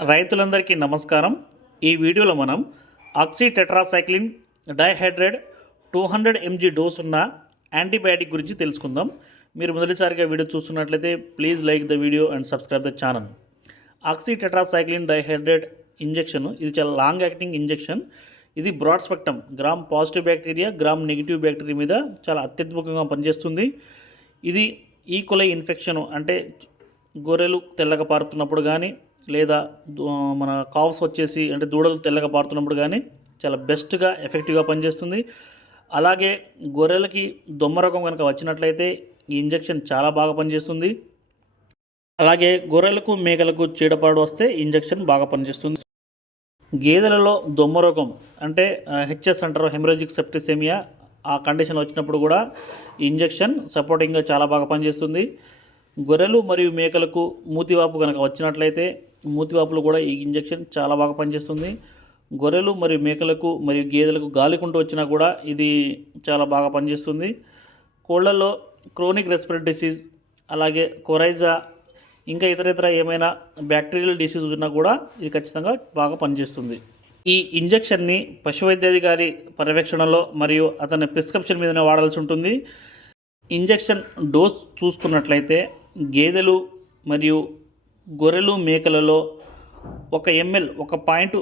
రైతులందరికీ నమస్కారం. ఈ వీడియోలో మనం oxytetracycline dihydrate two hundred mg dose ఉన్న యాంటీబయాటిక్ గురించి తెలుసుకుందాం. మీరు మొదటిసారిగా వీడియో చూస్తున్నట్లయితే please like the video and subscribe the channel. Oxytetracycline dihydrate injection ఇది చాలా లాంగ్ యాక్టింగ్ ఇంజెక్షన్. ఇది broad spectrum gram positive bacteria gram negative bacteria మీద చాలా అత్యద్భుతంగా పనిచేస్తుంది. ఇది e. ఈకొలై ఇన్ఫెక్షన్ అంటే గొర్రెలు తెల్లగా పారుతున్నప్పుడు కానీ లేదా మన కావ్స్ వచ్చేసి అంటే దూడలు తెల్లగా పారుతున్నప్పుడు కానీ చాలా బెస్ట్గా ఎఫెక్టివ్గా పనిచేస్తుంది. అలాగే గొర్రెలకి దొమ్మ రోగం కనుక వచ్చినట్లయితే ఈ ఇంజెక్షన్ చాలా బాగా పనిచేస్తుంది. అలాగే గొర్రెలకు మేకలకు చీడపాడు వస్తే ఇంజెక్షన్ బాగా పనిచేస్తుంది. గేదెలలో దొమ్మ రోగం అంటే హెచ్ఎస్ అంటారు హెమరేజిక్ సెప్టిసెమియా ఆ కండిషన్ వచ్చినప్పుడు కూడా ఈ ఇంజెక్షన్ సపోర్టింగ్గా చాలా బాగా పనిచేస్తుంది. గొర్రెలు మరియు మేకలకు మూతివాపు కనుక వచ్చినట్లయితే మూతివాపులు కూడా ఈ ఇంజెక్షన్ చాలా బాగా పనిచేస్తుంది. గొర్రెలు మరియు మేకలకు మరియు గేదెలకు గాలికుంటూ వచ్చినా కూడా ఇది చాలా బాగా పనిచేస్తుంది. కోళ్ళలో క్రోనిక్ రెస్పిరేటరీ డిసీజ్ అలాగే కొరైజా ఇంకా ఇతర ఇతర ఏమైనా బ్యాక్టీరియల్ డిసీజ్ ఉన్నా కూడా ఇది ఖచ్చితంగా బాగా పనిచేస్తుంది. ఈ ఇంజెక్షన్ని పశువైద్యాధికారి పర్యవేక్షణలో మరియు అతని ప్రిస్క్రిప్షన్ మీదనే వాడాల్సి ఉంటుంది. ఇంజెక్షన్ డోస్ చూసుకున్నట్లయితే గేదెలు మరియు గొర్రెలు మేకలలో ఒక ఎంఎల్ ఒక పాయింట్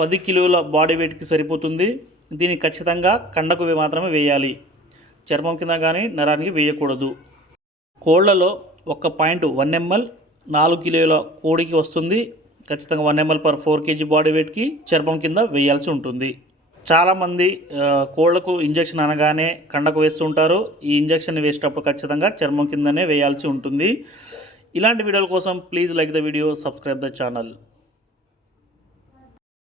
పది కిలోల బాడీ వెయిట్కి సరిపోతుంది. దీన్ని ఖచ్చితంగా కండకు మాత్రమే వేయాలి. చర్మం కింద కానీ నరానికి వేయకూడదు. కోళ్ళలో ఒక పాయింట్ వన్ ఎంఎల్ నాలుగు కిలోల కోడికి వస్తుంది. ఖచ్చితంగా one ml per four kg body వెయిట్కి చర్మం కింద వేయాల్సి ఉంటుంది. చాలామంది కోళ్ళకు ఇంజెక్షన్ అనగానే కండకు వేస్తుంటారు ఈ ఇంజెక్షన్ వేసేటప్పుడు ఖచ్చితంగా చర్మం కిందనే వేయాల్సి ఉంటుంది. ఇలాంటి వీడియోల కోసం please like the video subscribe the channel